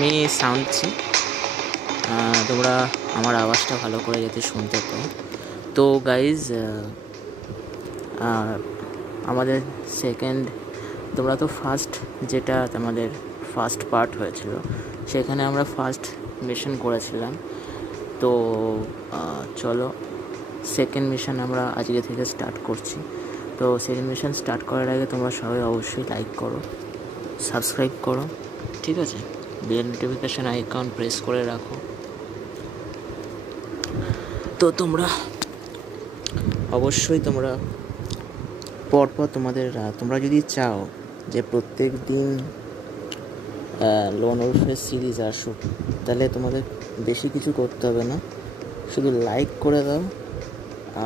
আমি সাউন্ড দিচ্ছি, তোমরা আমার আওয়াজটা ভালো করে যাতে শুনতে পাও। তো গাইজ, আমাদের সেকেন্ড, তোমরা তো ফার্স্ট, যেটা আমাদের ফার্স্ট পার্ট হয়েছিল সেখানে আমরা ফার্স্ট মিশন করেছিলাম। তো চলো সেকেন্ড মিশন আমরা আজকে থেকে স্টার্ট করছি। তো সেকেন্ড মিশন স্টার্ট করার আগে তোমরা সবাই অবশ্যই লাইক করো, সাবস্ক্রাইব করো, ঠিক আছে? বেল নোটিফিকেশান আইকন প্রেস করে রাখো। তো তোমরা অবশ্যই পরপর তোমরা যদি চাও যে প্রত্যেক দিন লোন ওলফের সিরিজ আসুক, তাহলে তোমাদের বেশি কিছু করতে হবে না, শুধু লাইক করে দাও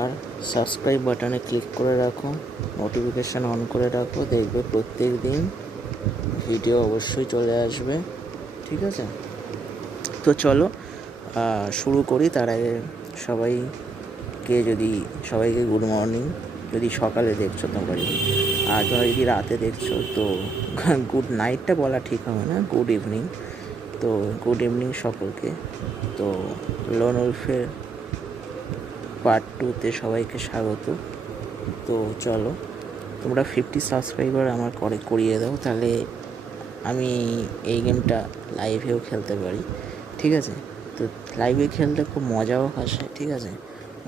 আর সাবস্ক্রাইব বাটনে ক্লিক করে রাখো, নোটিফিকেশান অন করে রাখো, দেখবে প্রত্যেক দিন ভিডিও অবশ্যই চলে আসবে, ঠিক আছে? তো চলো শুরু করি। তার আগে সবাইকে গুড মর্নিং, যদি সকালে দেখছো তোমরা, আর তোমরা যদি রাতে দেখছো তো গুড নাইটটা বলা ঠিক হবে না, গুড ইভিনিং। তো গুড ইভিনিং সকলকে। তো লোন ওলফের পার্ট 2-তে সবাইকে স্বাগত। তো চলো, তোমরা 50 সাবস্ক্রাইবার আমার করিয়ে দাও, তাহলে আমি এই গেমটা লাইভেও খেলতে পারি, ঠিক আছে? তো লাইভে খেলতে খুব মজাও আসে, ঠিক আছে?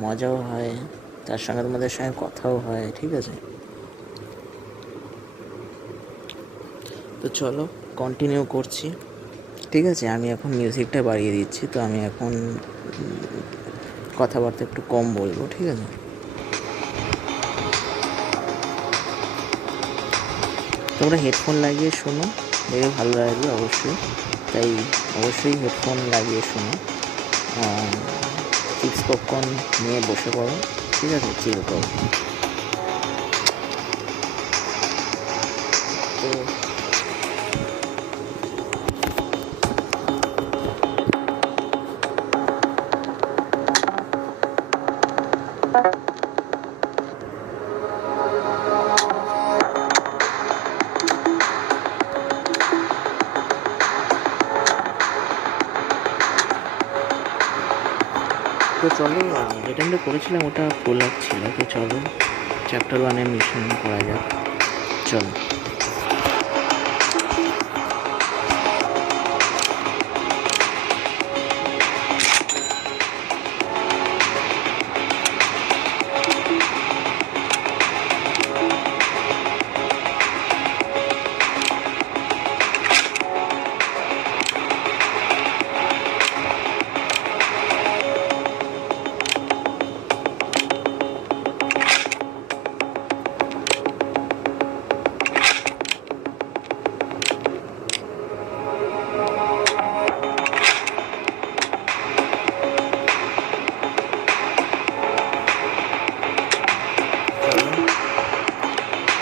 মজাও হয়, তার সঙ্গে তোমাদের সঙ্গে কথাও হয়, ঠিক আছে? তো চলো কন্টিনিউ করছি, ঠিক আছে? আমি এখন মিউজিকটা বাড়িয়ে দিচ্ছি, তো আমি এখন কথাবার্তা একটু কম বলবো, ঠিক আছে? তোমরা হেডফোন লাগিয়ে শোনো, দেখে ভালো লাগবে অবশ্যই, তাই অবশ্যই হেডফোন লাগিয়ে শোনো। চিপস পপকর্ন নিয়ে বসে পড়ো, ঠিক আছে? চিল করো। তো চলো, যেটা আমরা করেছিলাম ওটা প্রোলগ ছিল। তো চলো চ্যাপ্টার 1-এর মিশন করা যাক, চলো।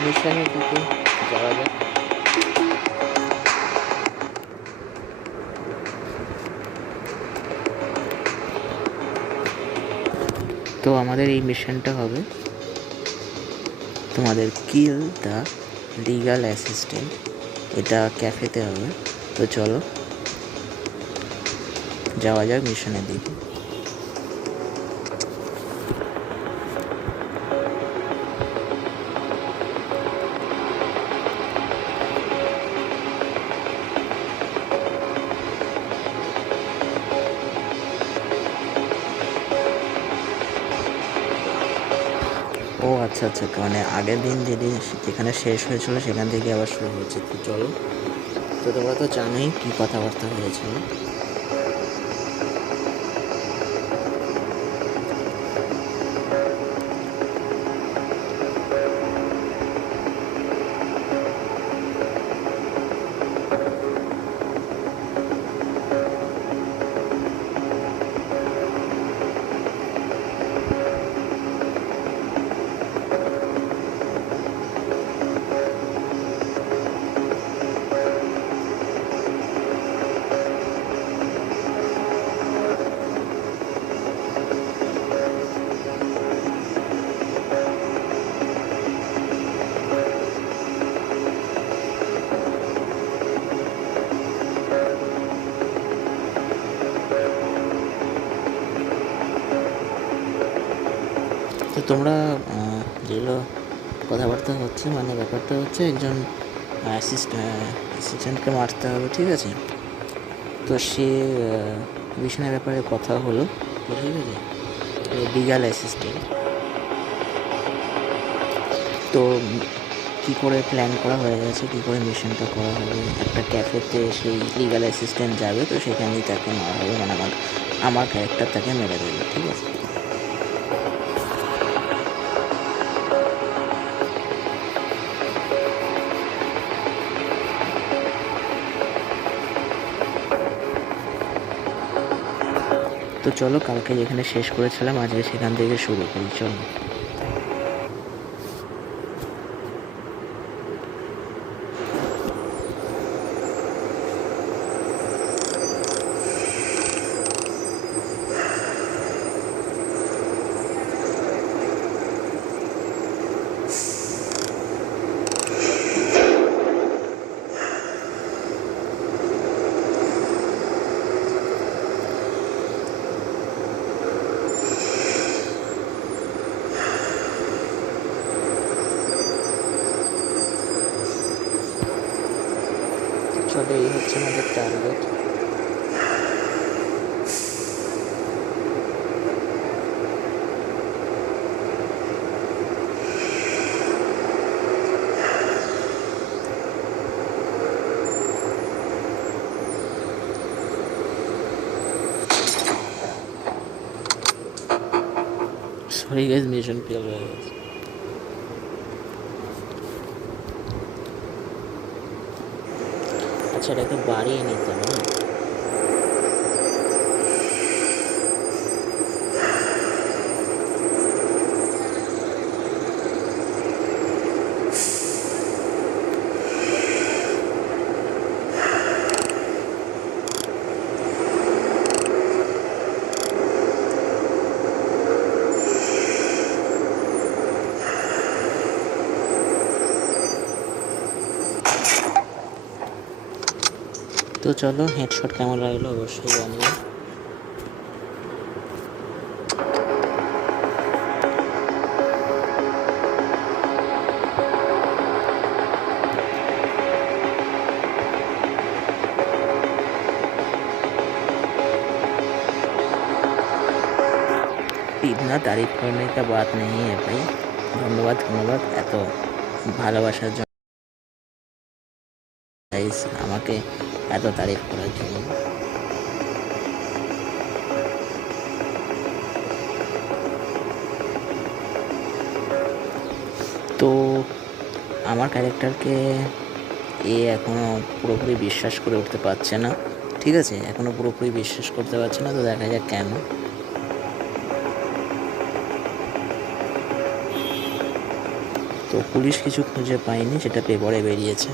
মিশনের দিকে যাওয়া যাক। তো আমাদের এই মিশনটা হবে তোমাদের কিল দ্য লিগাল অ্যাসিস্ট্যান্ট, এটা ক্যাফেতে হবে। তো চলো যাওয়া যাক মিশনের দিকে। ও আচ্ছা, মানে আগের দিন যেখানে শেষ হয়েছিল সেখান থেকে আবার শুরু হয়েছে। তো চলো, তো তোমরা তো জানোই কী কথাবার্তা হয়েছিল। তো তোমরা যেগুলো কথাবার্তা হচ্ছে, মানে ব্যাপারটা হচ্ছে একজন অ্যাসিস্ট্যান্টকে মারতে হবে, ঠিক আছে। তো সে মিশনের ব্যাপারে কথা হলো, তো ঠিক আছে, লিগাল অ্যাসিস্ট্যান্ট। তো কী করে প্ল্যান করা হয়ে গেছে, কী করে মিশনটা করা হবে, একটা ক্যাফেতে সেই লিগাল অ্যাসিস্ট্যান্ট যাবে, তো সেখানেই তাকে মারা হবে, মানে আমার ক্যারেক্টার তাকে মেরে দেবে, ঠিক আছে। তো চলো, কালকে যেখানে শেষ করেছিলাম আজকে সেখান থেকে শুরু করি, চলো। চলো, এই হচ্ছে আমাদের target. Sorry guys, mission fail হয়ে গেছে। আচ্ছা, এটাকে বাড়িয়ে নিতে হবে। তো চলো, হেডশট কেমন লাগলো অবশ্যই জানিও। इतना तारीफ करने का बात नहीं है भाई, ধন্যবাদ এত ভালোবাসার জন্য, আমাকে এত তারিফ করার জন্য। তো আমার ক্যারেক্টারকে এখনও পুরোপুরি বিশ্বাস করে উঠতে পারছে না, ঠিক আছে, এখনও পুরোপুরি বিশ্বাস করতে পারছে না। তো দেখা যাক কেন। তো পুলিশ কিছু খুঁজে পায়নি, যেটা পেপারে বেরিয়েছে।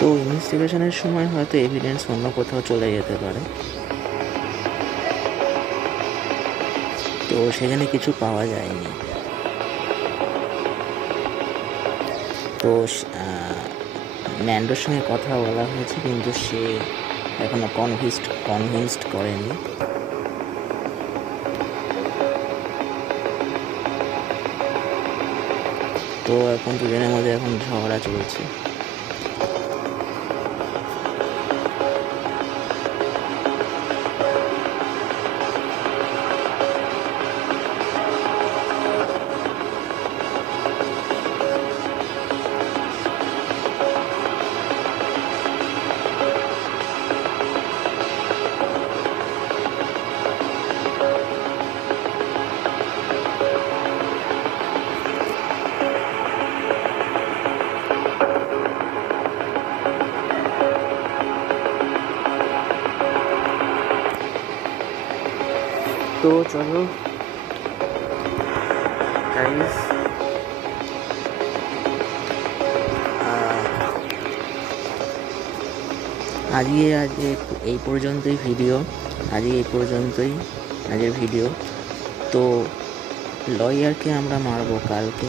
তো ইনভেস্টিগেশনের সময় হয়তো এভিডেন্স অন্য কোথাও চলে যেতে পারে, তো সেখানে কিছু পাওয়া যায়নি। তো ন্যান্ডোর সঙ্গে কথা বলা হয়েছে, কিন্তু সে এখনো কনভিন্সড করেনি। তো এখন দুজনের মধ্যে এখন ঝগড়া চলছে। তো চলো গাইস, আজকে এই পর্যন্তই ভিডিও, আজকের ভিডিও। তো লয়ারকে আমরা মারবো কালকে,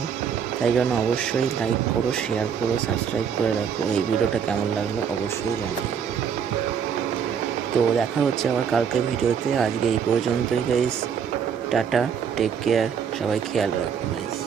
তাই জন্য অবশ্যই লাইক করো, শেয়ার করো, সাবস্ক্রাইব করে রাখো। এই ভিডিওটা কেমন লাগলো অবশ্যই জানিও। তো দেখা হচ্ছে আবার কালকে ভিডিওতে। আজকে এই পর্যন্তই গাইস। টাটা, টেক কেয়ার, সবাই খেয়াল রাখো গাইস।